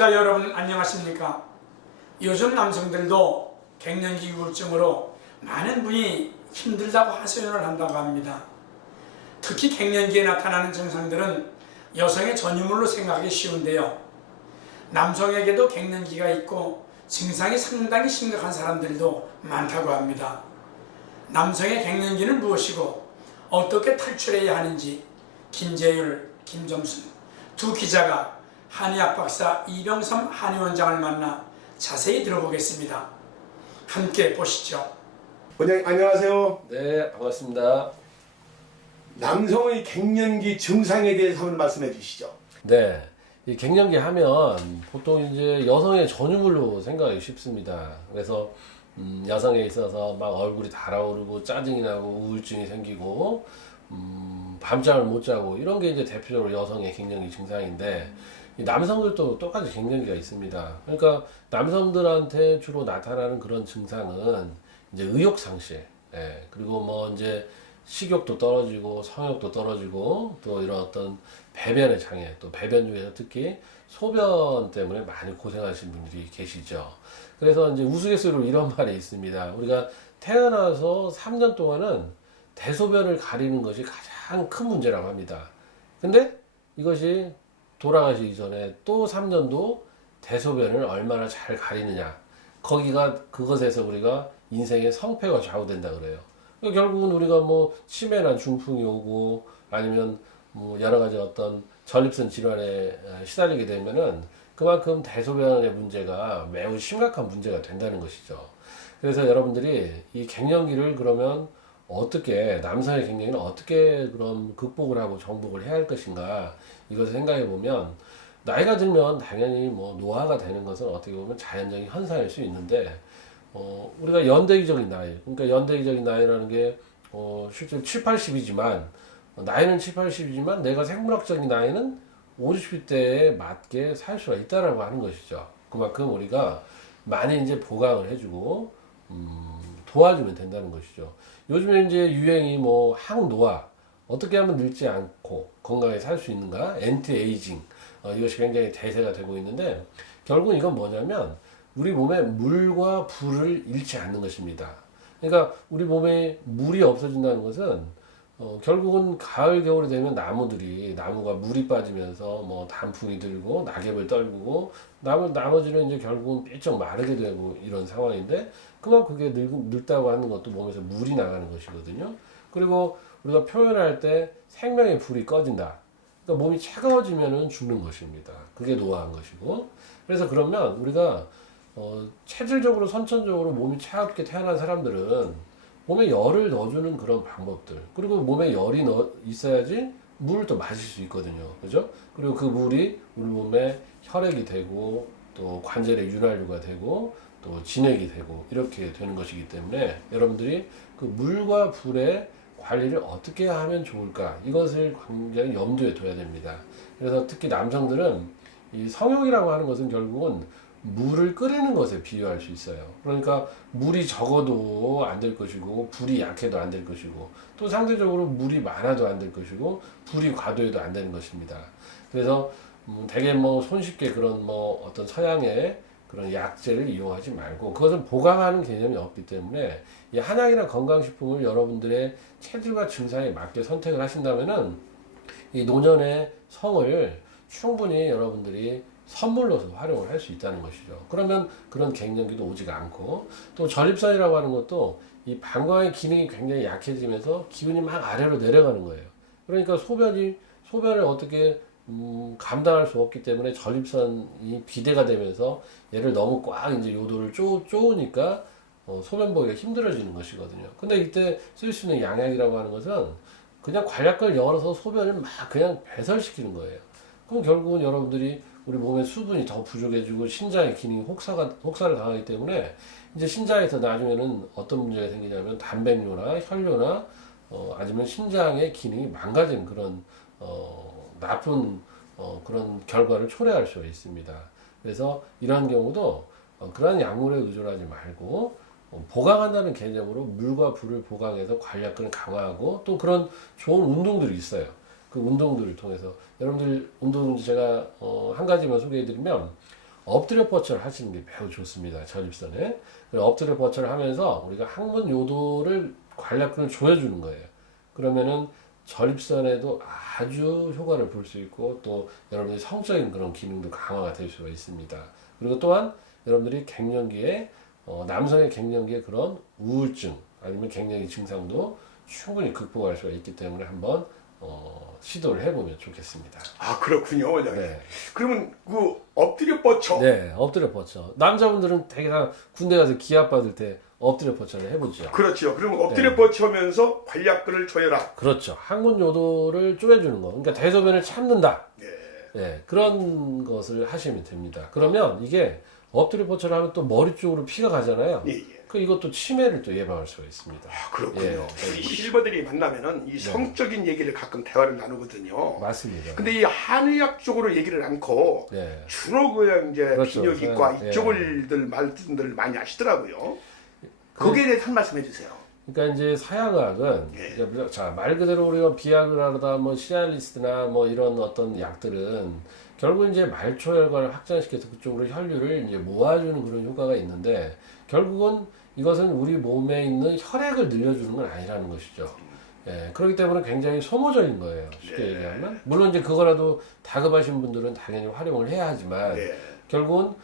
시청자 여러분 안녕하십니까? 요즘 남성들도 갱년기 우울증으로 많은 분이 힘들다고 하소연을 한다고 합니다. 특히 갱년기에 나타나는 증상들은 여성의 전유물로 생각하기 쉬운데요. 남성에게도 갱년기가 있고 증상이 상당히 심각한 사람들도 많다고 합니다. 남성의 갱년기는 무엇이고 어떻게 탈출해야 하는지 김재율, 김점순 두 기자가 한의학 박사 이병삼 한의원장을 만나 자세히 들어보겠습니다. 함께 보시죠. 원장님 안녕하세요. 네, 반갑습니다. 남성의 갱년기 증상에 대해서 한번 말씀해 주시죠. 네, 이 갱년기 하면 보통 이제 여성의 전유물로 생각하기 쉽습니다. 그래서 여성에 있어서 막 얼굴이 달아오르고 짜증이 나고 우울증이 생기고 밤잠을 못 자고 이런 게 이제 대표적으로 여성의 갱년기 증상인데 이 남성들도 똑같이 갱년기가 있습니다. 그러니까 남성들한테 주로 나타나는 그런 증상은 이제 의욕 상실, 그리고 뭐 이제 식욕도 떨어지고 성욕도 떨어지고 또 이런 어떤 배변의 장애, 또 배변 중에서 특히 소변 때문에 많이 고생하시는 분들이 계시죠. 그래서 이제 우스갯소리로 이런 말이 있습니다. 우리가 태어나서 3년 동안은 대소변을 가리는 것이 가장 큰 문제라고 합니다. 근데 이것이 돌아가시기 전에 또 3년도 대소변을 얼마나 잘 가리느냐, 그것에서 우리가 인생의 성패가 좌우된다 그래요. 그러니까 결국은 우리가 뭐 치매나 중풍이 오고 아니면 뭐 여러 가지 어떤 전립선 질환에 시달리게 되면은 그만큼 대소변의 문제가 매우 심각한 문제가 된다는 것이죠. 그래서 여러분들이 이 갱년기를 그러면 남성의 갱년기는 어떻게 그럼 극복을 하고 정복을 해야 할 것인가, 이것을 생각해 보면 나이가 들면 당연히 뭐 노화가 되는 것은 어떻게 보면 자연적인 현상일 수 있는데 우리가 연대기적인 나이, 그러니까 연대기적인 나이라는 게 실제로 7, 80이지만 나이는 7, 80이지만 내가 생물학적인 나이는 50, 60대에 맞게 살 수가 있다라고 하는 것이죠. 그만큼 우리가 많이 이제 보강을 해주고 도와주면 된다는 것이죠. 요즘에 이제 유행이 뭐 항노화, 어떻게 하면 늙지 않고 건강하게 살 수 있는가, 엔티에이징, 이것이 굉장히 대세가 되고 있는데 결국 이건 뭐냐면 우리 몸에 물과 불을 잃지 않는 것입니다. 그러니까 우리 몸에 물이 없어진다는 것은 결국은 가을 겨울이 되면 나무가 물이 빠지면서 뭐 단풍이 들고 낙엽을 떨구고 나머지는 이제 결국은 삐쩍 마르게 되고 이런 상황인데 그만큼 그게 늙다고 하는 것도 몸에서 물이 나가는 것이거든요. 그리고 우리가 표현할 때 생명의 불이 꺼진다. 그러니까 몸이 차가워지면은 죽는 것입니다. 그게 노화한 것이고. 그래서 그러면 우리가 체질적으로 선천적으로 몸이 차갑게 태어난 사람들은 몸에 열을 넣어주는 그런 방법들, 그리고 몸에 열이 있어야지 물을 또 마실 수 있거든요. 그죠? 그리고 그 물이 우리 몸에 혈액이 되고 또 관절의 윤활유가 되고 또 진액이 되고 이렇게 되는 것이기 때문에 여러분들이 그 물과 불의 관리를 어떻게 하면 좋을까, 이것을 굉장히 염두에 둬야 됩니다. 그래서 특히 남성들은 이 성욕이라고 하는 것은 결국은 물을 끓이는 것에 비유할 수 있어요. 그러니까 물이 적어도 안 될 것이고 불이 약해도 안 될 것이고 또 상대적으로 물이 많아도 안 될 것이고 불이 과도해도 안 되는 것입니다. 그래서 되게 뭐 손쉽게 그런 뭐 어떤 서양의 그런 약재를 이용하지 말고 그것은 보강하는 개념이 없기 때문에 이 한약이나 건강식품을 여러분들의 체질과 증상에 맞게 선택을 하신다면은 이 노년의 성을 충분히 여러분들이 선물로서 활용을 할 수 있다는 것이죠. 그러면 그런 갱년기도 오지가 않고, 또 전립선이라고 하는 것도 이 방광의 기능이 굉장히 약해지면서 기운이 막 아래로 내려가는 거예요. 그러니까 소변을 어떻게 감당할 수 없기 때문에 전립선이 비대가 되면서 얘를 너무 꽉 이제 요도를 쪼으니까 소변 보기가 힘들어지는 것이거든요. 근데 이때 쓸 수 있는 양약이라고 하는 것은 그냥 관략근을 열어서 소변을 막 그냥 배설시키는 거예요. 그럼 결국은 여러분들이 우리 몸의 수분이 더 부족해지고 신장의 기능이 혹사를 당하기 때문에 이제 신장에서 나중에는 어떤 문제가 생기냐면 단백뇨나 혈뇨나 아니면 신장의 기능이 망가진 그런 나쁜 그런 결과를 초래할 수가 있습니다. 그래서 이러한 경우도 그러한 약물에 의존하지 말고 보강한다는 개념으로 물과 불을 보강해서 관략근을 강화하고 또 그런 좋은 운동들이 있어요. 그 운동들을 통해서 여러분들 운동 제가 한 가지만 소개해드리면 엎드려 뻗쳐를 하시는 게 매우 좋습니다. 전립선에. 엎드려 뻗쳐를 하면서 우리가 항문 요도를 관략근을 조여주는 거예요. 그러면은 전립선에도 아주 효과를 볼 수 있고 또 여러분의 성적인 그런 기능도 강화가 될 수가 있습니다. 그리고 또한 여러분들이 갱년기에 남성의 갱년기에 그런 우울증 아니면 갱년기 증상도 충분히 극복할 수가 있기 때문에 한번 시도를 해보면 좋겠습니다. 아 그렇군요, 원장님. 네. 그러면 그 엎드려 뻗쳐. 네, 엎드려 뻗쳐. 남자분들은 되게 다 군대 가서 기합 받을 때 엎드려 뻗쳐를 해보죠. 그렇죠. 그러면 엎드려 네. 뻗쳐면서 관략근을 조여라. 그렇죠. 항문 요도를 쪼여주는 거. 그러니까 대소변을 참는다. 네. 네, 그런 것을 하시면 됩니다. 그러면 이게 엎드려 뻗쳐를 하면 또 머리 쪽으로 피가 가잖아요. 예, 예. 그 이것도 치매를 또 예방할 수가 있습니다. 아 그렇군요. 예. 우리 실버들이 만나면은 이 성적인 얘기를 가끔 대화를 나누거든요. 맞습니다. 근데 이 한의학 쪽으로 얘기를 않고 네. 주로 그냥 이제 그렇죠. 비뇨기과 예. 이쪽을들 말씀들을 많이 하시더라고요. 거기에 대해서 한 말씀 해주세요. 그러니까 이제 서양의학은 예. 이제 자, 말 그대로 우리가 비아그라다 뭐 시알리스트나 뭐 이런 어떤 약들은 결국 이제 말초혈관을 확장시켜서 그쪽으로 혈류를 이제 모아주는 그런 효과가 있는데 결국은 이것은 우리 몸에 있는 혈액을 늘려주는 건 아니라는 것이죠. 예, 그렇기 때문에 굉장히 소모적인 거예요. 쉽게 네. 얘기하면. 물론 이제 그거라도 다급하신 분들은 당연히 활용을 해야 하지만 네. 결국은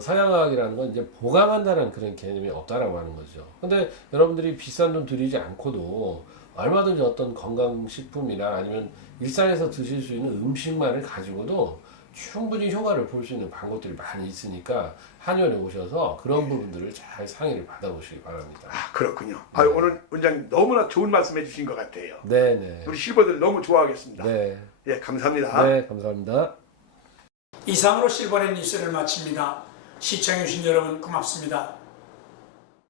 서양의학이라는 건 이제 보강한다는 그런 개념이 없다라고 하는 거죠. 근데 여러분들이 비싼 돈 들이지 않고도 얼마든지 어떤 건강식품이나 아니면 일상에서 드실 수 있는 음식만을 가지고도 충분히 효과를 볼 수 있는 방법들이 많이 있으니까 한의원에 오셔서 그런 부분들을 잘 상의를 받아보시기 바랍니다. 아 그렇군요. 아 오늘 원장님 너무나 좋은 말씀 해주신 것 같아요. 네네. 우리 실버들 너무 좋아하겠습니다. 네. 예, 감사합니다. 네, 감사합니다. 이상으로 실버넷 뉴스를 마칩니다. 시청해주신 여러분 고맙습니다.